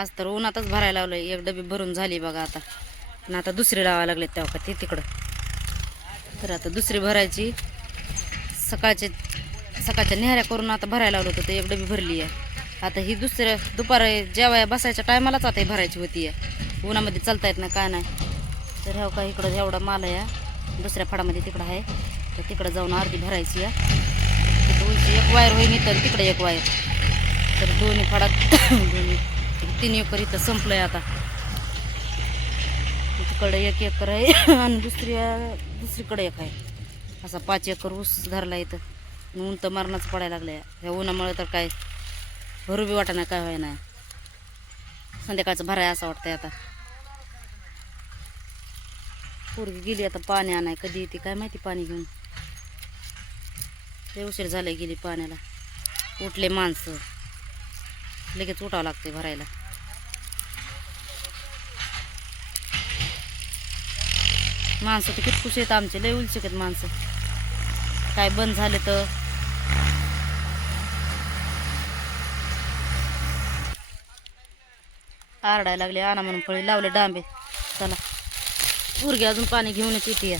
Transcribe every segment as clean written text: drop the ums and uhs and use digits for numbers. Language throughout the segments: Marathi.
आज तर उन्हातच भरायला लावलंय. एक डबी भरून झाली बघा आता. आणि आता दुसरी लावायला लागले तेव्हा का ते तिकडं. तर आता दुसरी भरायची. सकाळच्या नेहऱ्या करून आता भरायला लावलं होतं. तर एक डबी भरली आहे. आता ही दुसऱ्या दुपार जेवाय बसायच्या टायमालाच आता भरायची होती आहे. उन्हामध्ये चालता येत नाही काय नाही. तर ह्या का इकडं एवढा माल आहे दुसऱ्या फडामध्ये तिकडं आहे. तर तिकडं जाऊन अर्धी भरायची आहे. तिथं एक वायर होईन इथं तिकडे एक वायर. तर दोन्ही फडात दोन्ही 3 एकर इथं संपलंय आता. तिकडं 1 एकर आहे आणि दुसरीकडे एक आहे. असा 5 एकर ऊस धरला इथं. ऊन तर मरणाच पडायला लागलं. ह्या उन्हामुळे तर काय भरू बी वाटा नाही काय व्हाय नाही. संध्याकाळचं भराय असं वाटतंय आता. पोरगी गेली आता पाणी आणाय. कधी येते काय माहिती पाणी घेऊन. लय उशीर झालंय गेली पाण्याला. उठले माणसं लगेच उठावं लागते भरायला. माणसं तर किती खुश आहेत आमचे. लय उलचक आहेत माणसं. काय बंद झाले तर आरडायला लागले. आणा म्हणून फळी लावले डांबे. चला पोरगी अजून पाणी घेऊनच येते.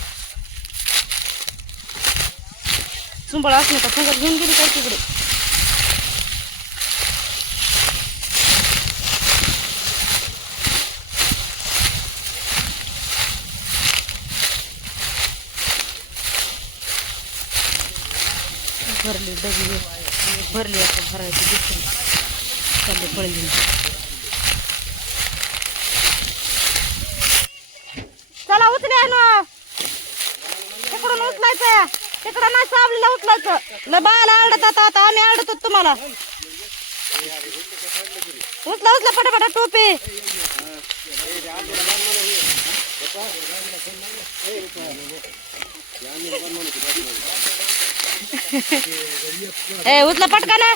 सुंबळ असले का संगत घेऊन गेली काय तिकडे. भरली डबी भरली आता भरायची दुसरी. चालले फळ घेऊन. चला उचल्या ना तिकडून उचलायचं. तिकडं नाही सावलीला उचलायचं. लय बायाला आरडत आता आम्ही आरडतो तुम्हाला. उचला उचला पटापटा टोपी. ए उचला पटकाना.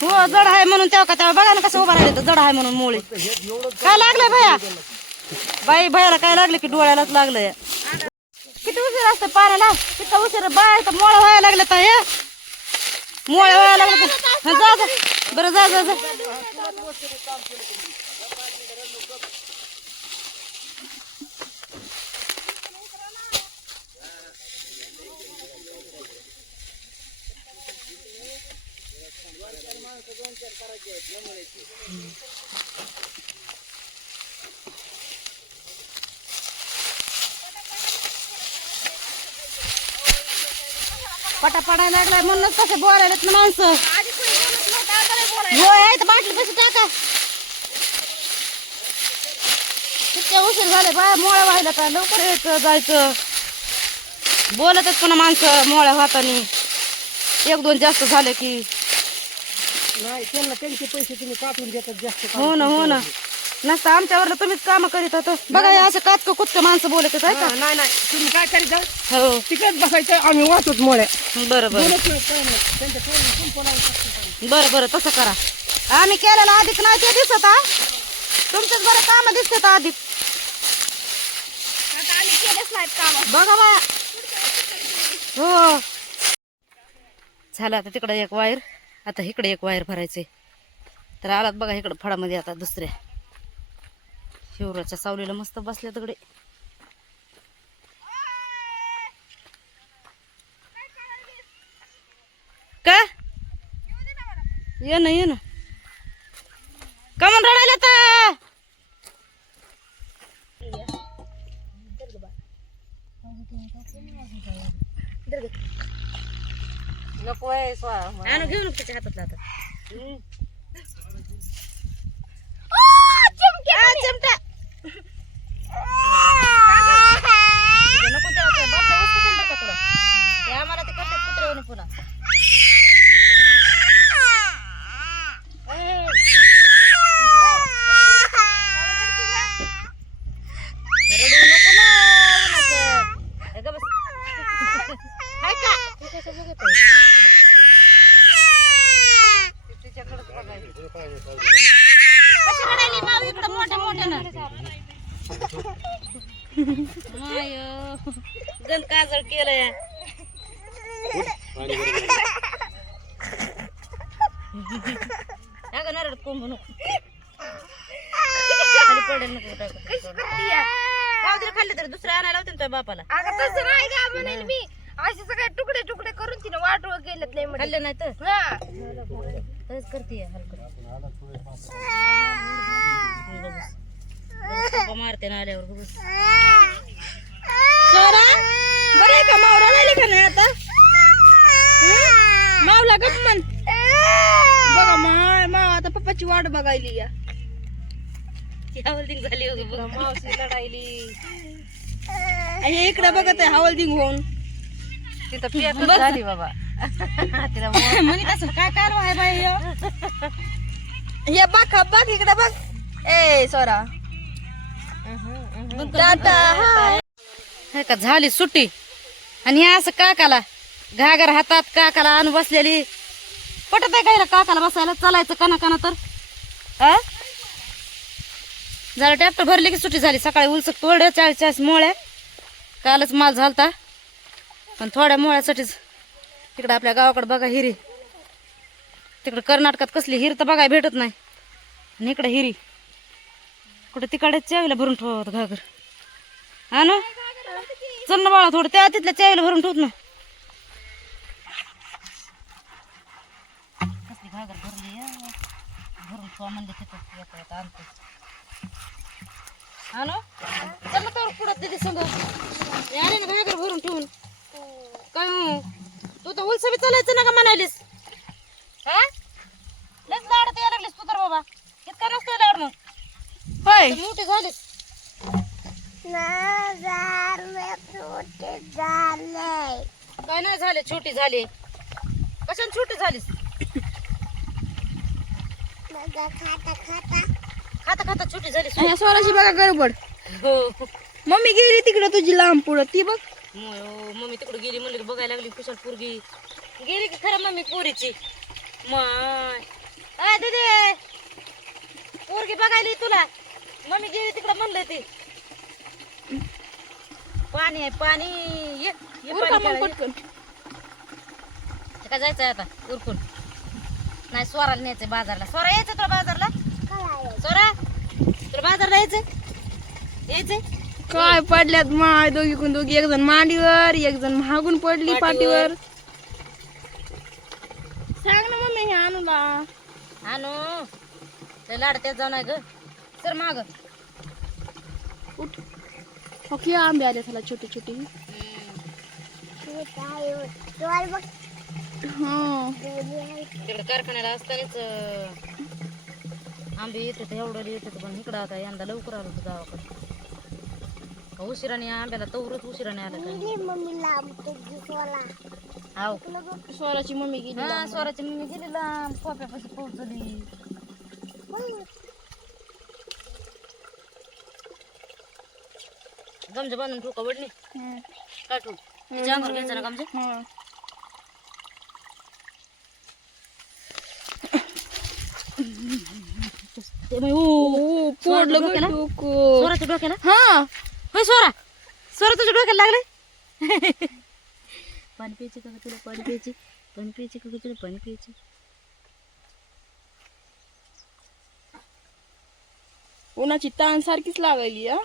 हो जड आहे म्हणून तेव्हा का बघा ना कसं उभा राहिले. तर जड आहे म्हणून मुळे काय लागलंय भया. भयाला काय लागलं की डोळ्यालाच लागलंय. किती उशीर असतं पाण्याला. किती उशीर बाय मोळा व्हायला लागले तर हे मोळ्या व्हायला लागले. जा जा बरं जा जा जा. पटा पडायला लागलाय म्हणूनच तसे बोलायला ना माणसं. होय बाटली पैसे टाका. किती उशीर झाले बाय मोळ्या व्हायला. का लवकर यायचं जायचं. बोलतच पुन्हा माणसं मोळ्या हाताने. 1-2 जास्त झाले की नाही त्यांना त्यांचे पैसे तुम्ही काढून देतात जास्त. हो ना हो ना. नसतं आमच्यावर तुम्हीच काम करीत होतं. बघा असं कातकं कुतकं माणसं बोलत आहेत का. नाही नाही तुम्ही काय करीत हो तिकडेच बसायचं. आम्ही वाचत मोळ्या. बरं बरं बरं बरं तसं करा. आम्ही केलेलं अधिक नाही ते दिसत. तुमचंच बरं काम दिसत अधिक. बघा बाया हो झालं. आता तिकडे एक वायर. आता इकडे एक वायर भरायचे. तर आलात बघा इकडं फळामध्ये आता दुसऱ्या शिवराच्या सावलीला मस्त बसल्या तिकडे. का ये ना का म्हणून रडायला तर. नको घेऊ नको त्याच्या हातातला आता. चिमटा नको ते आम्हाला ते करतात कुत्रे पुन्हा. गण काजळ केलंय. अगं नारळ कोंबू नको खाली पडेल नको खाल्ले तरी दुसऱ्या आणायला होते ना तुझ्या बापाला तसं नाही का म्हणेल मी असे सगळे तुकडे तुकडे करून तिने वाटोळ केलेत लय खाल्ले नाही तर हा तसंच करते हलकं मारते ना आल्यावर बघ बरे का मावरा राहिले का नाही आता मावला गप म्हण बघा मा आता पप्पाची वाट बघायली या हवलदिंग झाली हो बघ मावशी लढायली हे इकडे बघत आहे हवलदिंग होऊन तिथं पियाकच झाली बाबा तिला म्हणे तसं काय काय आहे बाई हे बघ इकडे बघ ए सोरा हे का झाली सुट्टी आणि हे असं काकाला घागर हातात काकाला आणून बसलेली पटत आहे का काकाला बसायला चालायचं काना काना तर जरा ट्रॅक्टर भरले की सुट्टी झाली सकाळी उलसक तोडल्या 40 मोळ्या कालच माल झालता पण थोड्या मोळ्यासाठीच तिकडं आपल्या गावाकडे बघा हिरी तिकडं कर्नाटकात कसली हिर तर बघायला भेटत नाही आणि इकडं हिरी कुठं तिकडे चावीला भरून ठेवत घागर हा ना चल ना बाळा थोडं त्या तिथल्या चावीला भरून ठेवत ना कसली घागर भरली भरून ठेवा म्हणले तिथं आणतो हा ना चल ना तर पुढं तिथे संग आले ना घागर भरून ठेवून काय तू तर उलसा बी चालायचं ना का म्हणालीस हा लस लाडत यायला लागलीस तू तर बाबा इतका नसतोय लाड मग होय मोठी झालीस काय नाही झाले छोटी झाली कशाने छोटी झालीस खाता खाता छोटी झालीस ह्या स्वराची बघा गडबड हो मम्मी गेली तिकडे तुझी लांब पुढं ती बघ मम्मी तिकडे गेली म्हणली की बघायला लागली कुशल पोरगी गेली की खरं मम्मी पोरीची माय दीदी पोरगी बघायली तुला मम्मी गेली तिकडे म्हणलं ती पाणी आहे पाणी ये उरका पाणी मग खेळायला. पटकन काय जायचंय आता उरकून नाही स्वराला न्यायचंय बाजारला स्वरा यायचं तुला बाजारला स्वरा तुला बाजारला यायचंय काय पडल्यात माय दोघीकून दोघी एक जण मांडीवर एक जण मागून पडली पाठीवर सांग ना मम्मी हे आणूला आणू ते लाडत्यात जाऊ नाही ग सर माग उठ ओके आंबे आले त्याला छोटे छोटे हा तिकडे कारखान्याला असतानाच आंबे येत होते एवढं येत होतं पण इकडं आता यंदा लवकर आलो होतं गावाकडे का उशिराने आंब्याला तवरच उशिराने आलं हाव स्वराची मम्मी गेली हा स्वराची मम्मी गेली लांब पोप्यापाशी पोहोचली गमजा बांधून ठोका वडली काय ठोक तिच्या अंगावर घ्यायचं ना गमजा ते मग पोडलं डोक्याला? डोकं स्वराच्या डोक्याला हा होय स्वरा स्वरा तुझ्या डोक्याला लागले पाणी प्यायचे का तुला पाणी प्यायचे पाणी प्यायचे का तुला पाणी प्यायचे उन्हाची ताण सारखीच लागायली हा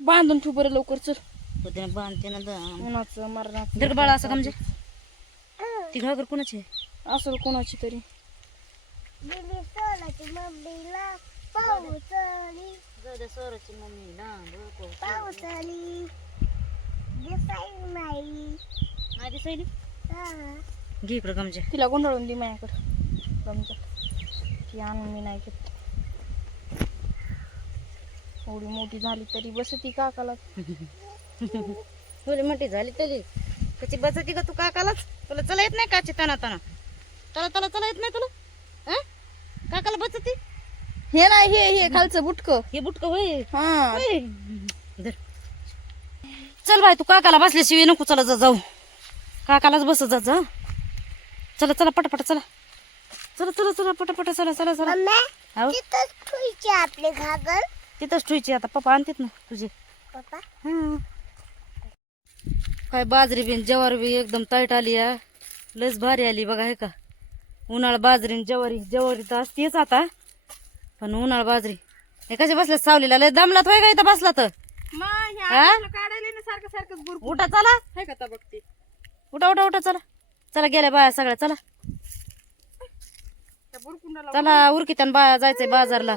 बांधून ठेव बरं लवकर चल बांधते ना उन्हाचं मरणाचं दर बाळा असं गमजे ती घागर कोणाची असं कोणाची तरी स्वराची मम्मी नाही दिसायली घे इकडं गमजा तिला गुंडाळून दे माझ्याकडे गमजा ती आणून मी नाही घेत एवढी मोठी झाली तरी बसती काकाला थोडी मोठी झाली तरी कशी बसती का तू काकालाच तुला चला येत नाही काची तना तना चला चला येत नाही तुला काकाला बसती हे नाही हे खालचं बुटक हे बुटक होय हा होय. धर. चल बाय तू काकाला बसल्याशिवाय नको चला जाऊ काकालाच बस जा चला चला पटापट चला चला चला चला पटापट चला चला चला हो आपले घागर तिथंच ठेवायची आता पप्पा आणतात ना तुझे पप्पा हा काय बाजरी बी ज्वारी बी एकदम टाईट आली आहे. लयच भारी आली बघा हे का. उन्हाळा बाजरी आणि ज्वारी तर असतेच आता, पण उन्हाळा बाजरी हे कसे बसले सावलीला. लय दमलात होय का इथं बसला तर. काढायला ना सारखं सारखं बुर उठा चला, आहे का आता बघते. उठा उठा उठा चला चला, गेल्या बाया सगळ्या चला त्या बुरकुंडाला चला. उरकी त्यान बाया जायचंय बाजारला.